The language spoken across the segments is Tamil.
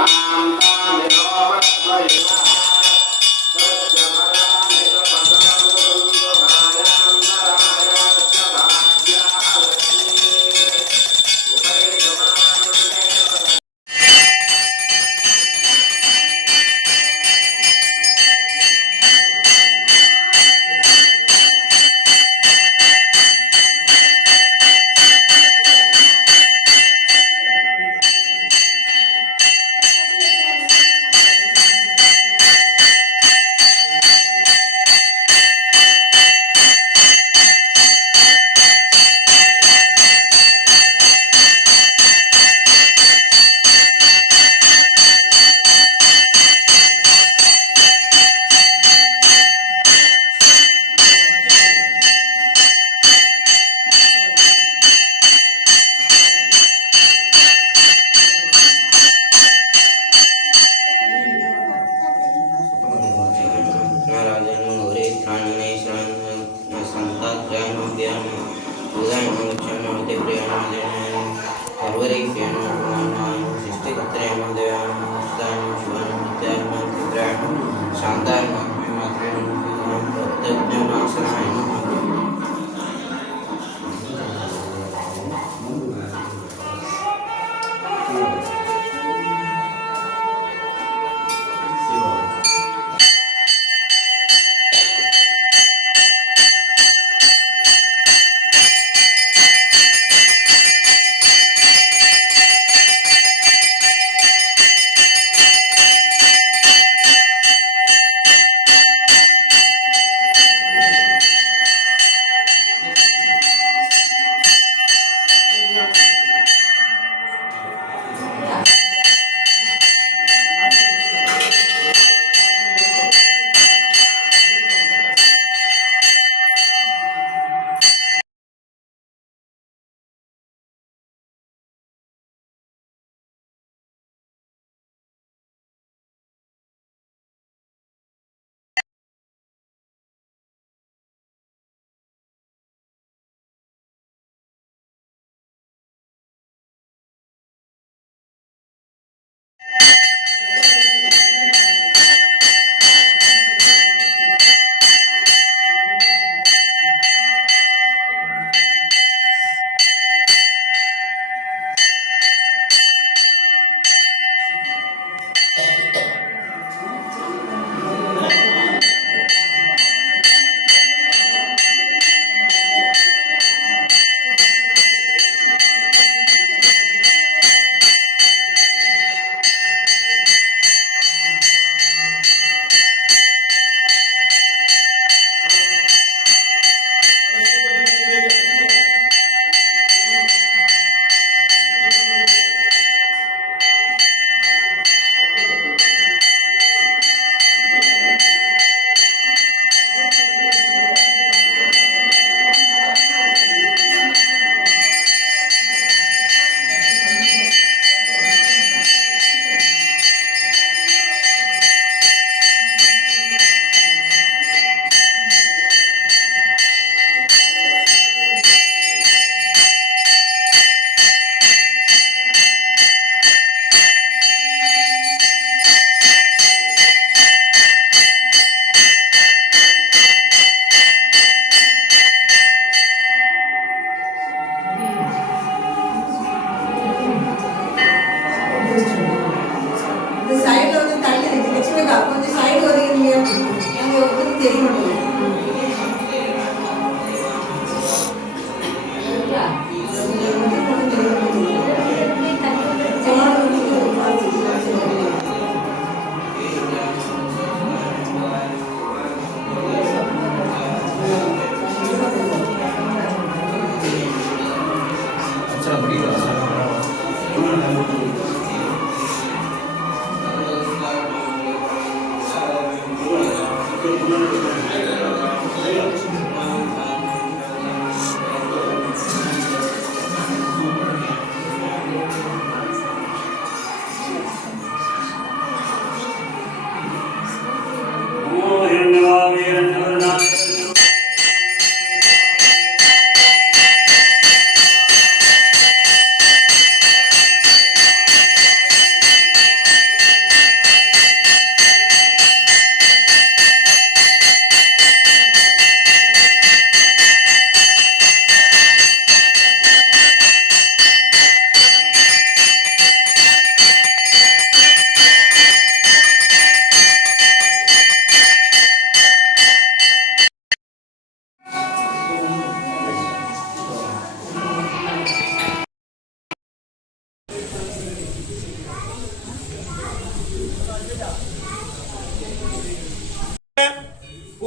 Ram Ram Ram Ram Ram நாங்கள்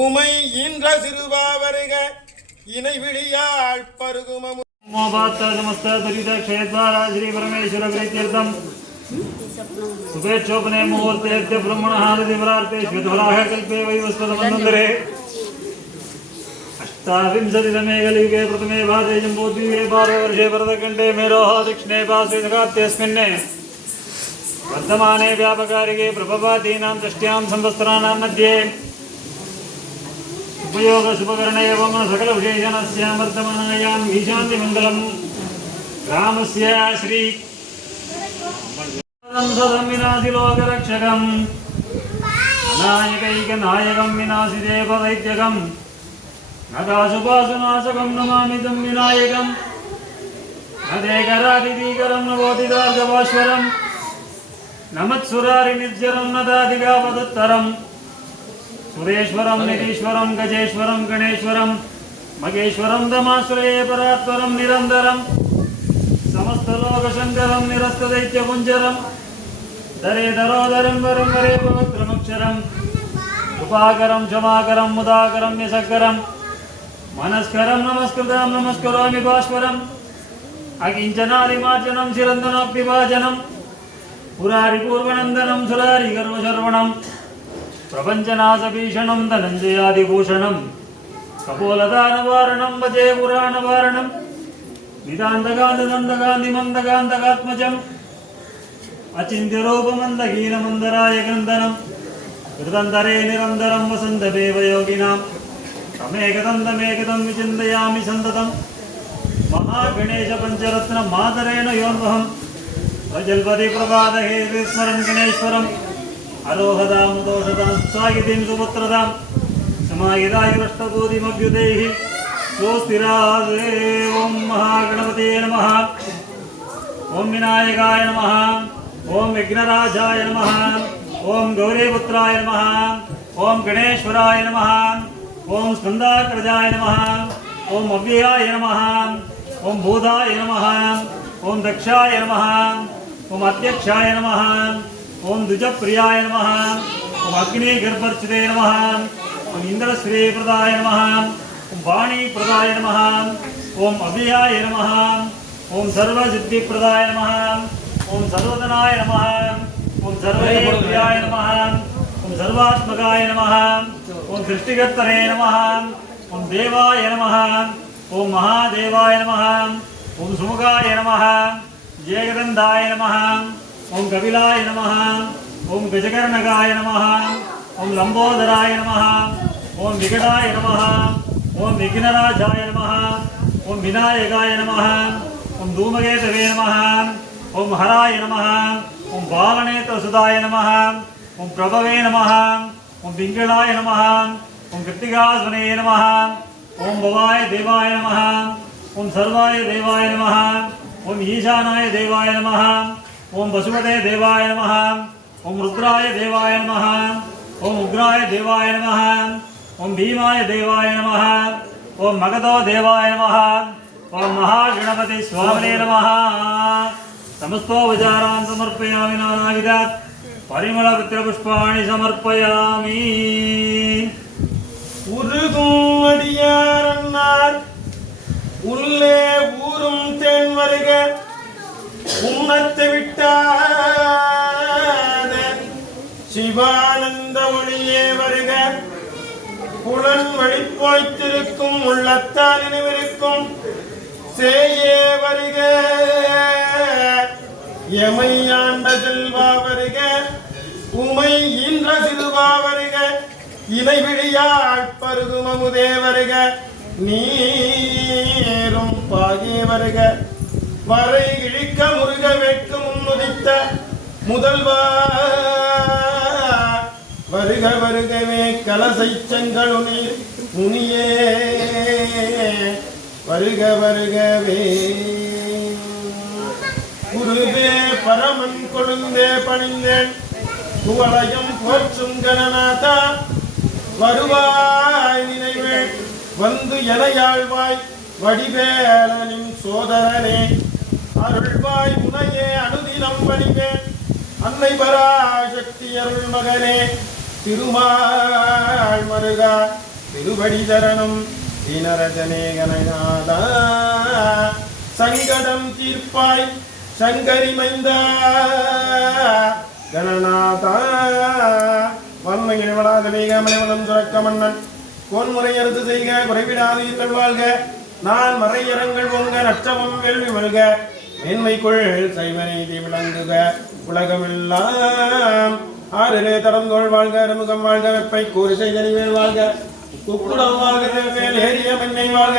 உமை இன்ற சிறுபாவருக இணைவிழியாள் பருகுமமு சுபேட்சோபனே முகூர்த்தேர்த்த பிரம்மணஹாரதிவரார்த்தே ஸ்வேதவராக கல்பே வைவஸ்வதமந்தரே अष्टाविंशतितमे कलियुगे प्रथमे भाते जम्बोद्वीपे पारवर्षे भरतखण्डे मेरोहा दक्षिणे पार्श्वे सकाप्तेऽस्मिन् వర్ధమానే వ్యాపకారిగే ప్రభభాతీనాం షష్ట్యాం సంవత్సరాణాం మధ్యే ఉపయోగశుభకరణ ఏవం సకల విశేషణస్యాం వర్ధమానాయాం ఈశాంతి మంగళం రామస్య శ్రీ వినాశిలోకరక్షకం నాయకైక నాయకం వినాశిదేవ వైద్యకం నదాశుభాసునాశకం నమామితం వినాయకం నదేకరాదిదీకరం నవోదిదార్గభాస్వరం నమత్సురారి నిర్జరం నదాదిగా వదుత్తరం. సురేశ్వరం నిరీశ్వరం గజేశ్వరం గణేశ్వరం మగేశ్వరం దమాశ్రయే పరాత్వరం నిరంతరం. సమస్తలోకశంకరం నిరస్త దైత్యపుంజరం దరే దరోదరం వరం వరే పవిత్రమక్షరం కృపాకరం క్షమాకరం ముదాకరం యశకరం మనస్కరం నమస్కృతం నమస్కరామి భాస్వరం. అకించనారిమార్జనం చిరంతనాప్తిభాజనం चिरन्दनाप्तिभाजनं पुरारिपूर्वनन्दनं सुरारिगर्वशर्वणम् प्रपञ्चनाशभीषणं धनञ्जयादिभूषणं कपोलदानवारणं भजे पुराणवारणं निदान्तकान्तदन्तकान्तिमन्दकान्तकात्मजम् अचिन्त्यरूपमन्दहीनमन्दराय ग्रन्थनं कृतन्तरे निरन्तरं वसन्तदेवयोगिनां तमेकदन्तमेकदं विचिन्तयामि सन्ततं महागणेशपञ्चरत्नमादरेण ప్రజల్పతి ప్రభాత హేస్మరం గణేశ్వరం అరోహదాం దోషదం సాగితిం సుపుత్రదాం సమాహితాయుష్టకోదిమభ్యుదై స్వస్తిరాదే ఓం మహాగణపతే నమ ఓం వినాయకాయ నమ ఓం విఘ్నరాజాయ నమ ఓం గౌరీపుత్రాయ నమ ఓం గణేశ్వరాయ నమ ఓం స్కందాగ్రజాయ నమ ఓం అవ్యయాయ నమ ఓం భూధాయ నమ ఓం దక్షాయ నమ ఓం అధ్యక్షాయ నమ ఓం ద్విజప్రియాయ నమ ఓం అగ్ని గర్భర్చితే నమ ఓం ఇంద్రశ్రీప్రదాయ నమ ఓం వాణీప్రదాయ నమ ఓం అభియాయ నమ ఓం సర్వసిద్ధిప్రదాయ నమ ఓం సర్వదనాయ నమ ఓం సర్వేంద్రియాయ నమ ఓం సర్వాత్మకాయ నమ ఓం సృష్టికర్తనే నమ ఓం దేవాయ నమ ఓం మహాదేవాయ నమ ఓం సుముఖాయ నమ జయగదంధాయ నమ ఓం కపిలాయ నమ ఓం గజకర్ణకాయ నమ ఓం లంబోదరాయ నమ ఓం వికటాయ నమ ఓం విఘ్నరాజాయ నమ ఓం వినాయకాయ నమ ఓం ధూమకేతవే నమ ఓం హరాయ నమ ఓం బాలనేత్రసుదాయ నమ ఓం ప్రభవే నమ ఓం పింగళాయ నమ ఓం కృత్తికాస్వనే నమ ॐ भवाय देवाय नमः। ॐ सर्वाय देवाय नमः। ॐ ईशानाय देवाय नमः। ॐ वसुमते देवाय नमः। ॐ रुद्राय देवाय नमः। ॐ उग्राय देवाय नमः। ॐ भीमाय देवाय नमः। ॐ मगधो देवाय नमः। ॐ महागणपति स्वामिने नमः। समस्तोपचारान् समर्पयामि नानाविधात्। परिमलपत्रपुष्पाणि समर्पयामि। உருகும் அடியாரன்னார். உள்ளே ஊரும் தேன் வருக உண்ணத்தை விட்டாத சிவானந்த ஒளியே வருக. புலன் வழிப்போய்த்திருக்கும் உள்ளத்தால் நினைவிருக்கும் சேயே வருக. எமை ஆண்ட செல்வா வருக உமை ஈன்ற சிறுவா வருக. இணை விழியாள் பருகும் அமுதே வருக நீரும் பாகே வருக. வரை இழிக்க முருக வேட்கு முன்னுதித்த முதல்வா. வருக வருகவே கலசை செங்கழுநீர் முனியே. வருக வருகவே. குருவே பரமன் கொழுந்தே பணிந்தேன். குவளையும் போற்றும் கணநாதா வருவாய் நினைவே. வந்து எனையாழ்வாய் வடிவேலனின் சோதரனே அருள்வாய் முனையே அனுதினம் பணிவேன் அன்னை பராசக்தி அருள் மகனே. திருமால் மருகா திருவடி தரணம் தினரஜனே சங்கடம் தீர்ப்பாய் சங்கரி மைந்தா கணநாதா. வன்மையில் வளாத வேகமலைவளம் சுரக்க மன்னன். கோன்முறை அறுத்து செய்க குறைவிடாது இல்லல் வாழ்க. நான் மறையரங்கள் பொங்க நற்றவம் வேள்வி மல்க. மேன்மைக்குள் சைவநீதி விளங்குக உலகமெல்லாம். ஆறு தடந்தோள் வாழ்க அறுமுகம் வாழ்க வெப்பை கூறு செய்தனி வாழ்க. குக்குடம் வாழ்க மேல் ஏறிய வாழ்க.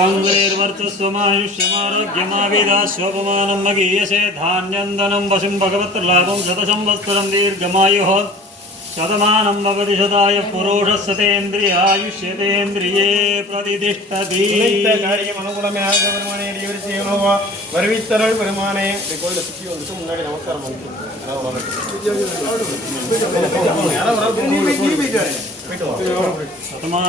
स्वाङ्गुरेर्वर्चस्वमायुष्यमारोग्यमाविदाशोपमानं मगीयसे धान्यं धनं वशं भगवत्र लाभं शतसंवत्सरं दीर्घमायुः शतमानं भवति शताय पुरोषः सतेन्द्रियायुष्यतेन्द्रिये प्रतिष्ठति வருவித்தரல் பெருமானே கோயில சுற்றி வந்துட்டு முன்னாடி நமஸ்காரம் பண்ணிக்கலாம் போயிட்டு வா